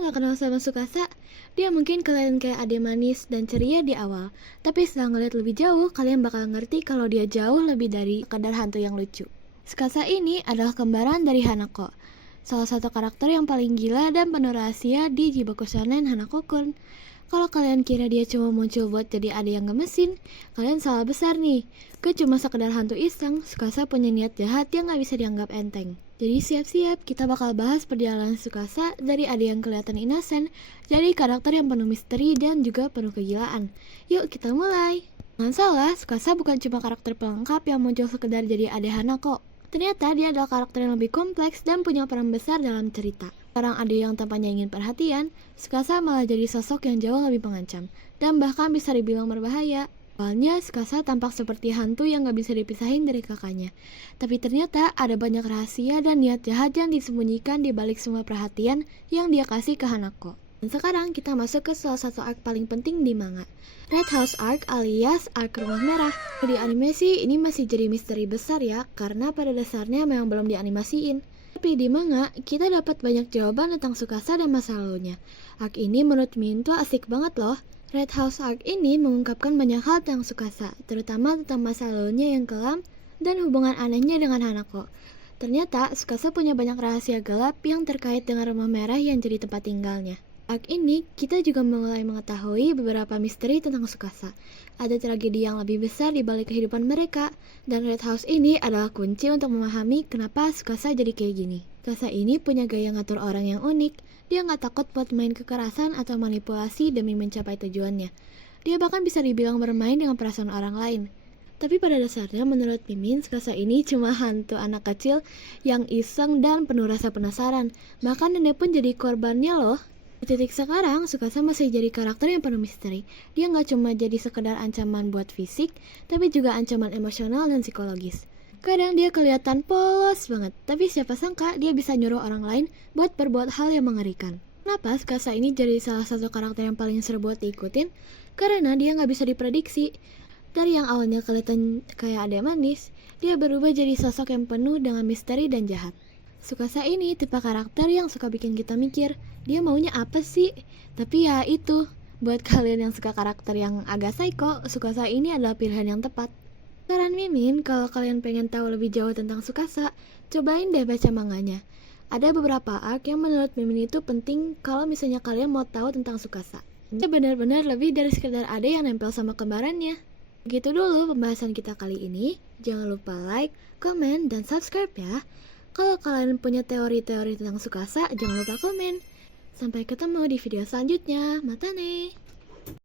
nggak kenal sama Tsukasa? Dia mungkin kelihatan kayak ade manis dan ceria di awal, tapi setelah ngeliat lebih jauh, kalian bakal ngerti kalau dia jauh lebih dari sekadar hantu yang lucu. Tsukasa ini adalah kembaran dari Hanako, salah satu karakter yang paling gila dan penuh rahasia di Jibaku Shonen Hanako-kun. Kalau kalian kira dia cuma muncul buat jadi ade yang gemesin, kalian salah besar nih. Gak cuma sekedar hantu iseng, Tsukasa punya niat jahat yang gak bisa dianggap enteng. Jadi siap-siap, kita bakal bahas perjalanan Tsukasa dari ade yang kelihatan innocent, jadi karakter yang penuh misteri dan juga penuh kegilaan. Yuk kita mulai! Jangan salah, Tsukasa bukan cuma karakter pelengkap yang muncul sekedar jadi ade Hanako. Ternyata dia adalah karakter yang lebih kompleks dan punya peran besar dalam cerita. Seorang ade yang tampaknya ingin perhatian, Tsukasa malah jadi sosok yang jauh lebih mengancam, dan bahkan bisa dibilang berbahaya. Awalnya, Tsukasa tampak seperti hantu yang gak bisa dipisahin dari kakaknya. Tapi ternyata ada banyak rahasia dan niat jahat yang disembunyikan di balik semua perhatian yang dia kasih ke Hanako. Dan sekarang kita masuk ke salah satu arc paling penting di manga, Red House Arc alias arc Rumah Merah. Di anime sih ini masih jadi misteri besar ya, karena pada dasarnya memang belum dianimasiin. Tapi di manga, kita dapat banyak jawaban tentang Tsukasa dan masa lalunya. Arc ini menurut Min tuh asik banget loh. Red House Arc ini mengungkapkan banyak hal tentang Tsukasa, terutama tentang masa lalunya yang kelam dan hubungan anehnya dengan Hanako. Ternyata, Tsukasa punya banyak rahasia gelap yang terkait dengan Rumah Merah yang jadi tempat tinggalnya. Arc ini, kita juga mulai mengetahui beberapa misteri tentang Tsukasa. Ada tragedi yang lebih besar di balik kehidupan mereka, dan Red House ini adalah kunci untuk memahami kenapa Tsukasa jadi kayak gini. Tsukasa ini punya gaya ngatur orang yang unik. Dia nggak takut buat main kekerasan atau manipulasi demi mencapai tujuannya. Dia bahkan bisa dibilang bermain dengan perasaan orang lain. Tapi pada dasarnya menurut Mimin, Tsukasa ini cuma hantu anak kecil yang iseng dan penuh rasa penasaran. Bahkan nenek pun jadi korbannya loh. Di titik sekarang, Tsukasa masih jadi karakter yang penuh misteri. Dia nggak cuma jadi sekedar ancaman buat fisik, tapi juga ancaman emosional dan psikologis. Kadang dia kelihatan polos banget, tapi siapa sangka dia bisa nyuruh orang lain buat berbuat hal yang mengerikan. Kenapa Tsukasa ini jadi salah satu karakter yang paling seru buat diikutin? Karena dia nggak bisa diprediksi. Dari yang awalnya kelihatan kayak ade manis, dia berubah jadi sosok yang penuh dengan misteri dan jahat. Tsukasa ini tipe karakter yang suka bikin kita mikir, dia maunya apa sih? Tapi ya itu, buat kalian yang suka karakter yang agak psycho, Tsukasa ini adalah pilihan yang tepat. Saran Mimin, kalau kalian pengen tahu lebih jauh tentang Tsukasa, cobain deh baca manganya. Ada beberapa arc yang menurut Mimin itu penting kalau misalnya kalian mau tahu tentang Tsukasa. Dia benar-benar lebih dari sekedar ade yang nempel sama kembarannya. Begitu dulu pembahasan kita kali ini. Jangan lupa like, komen, dan subscribe ya. Kalau kalian punya teori-teori tentang Tsukasa, jangan lupa komen. Sampai ketemu di video selanjutnya. Matane!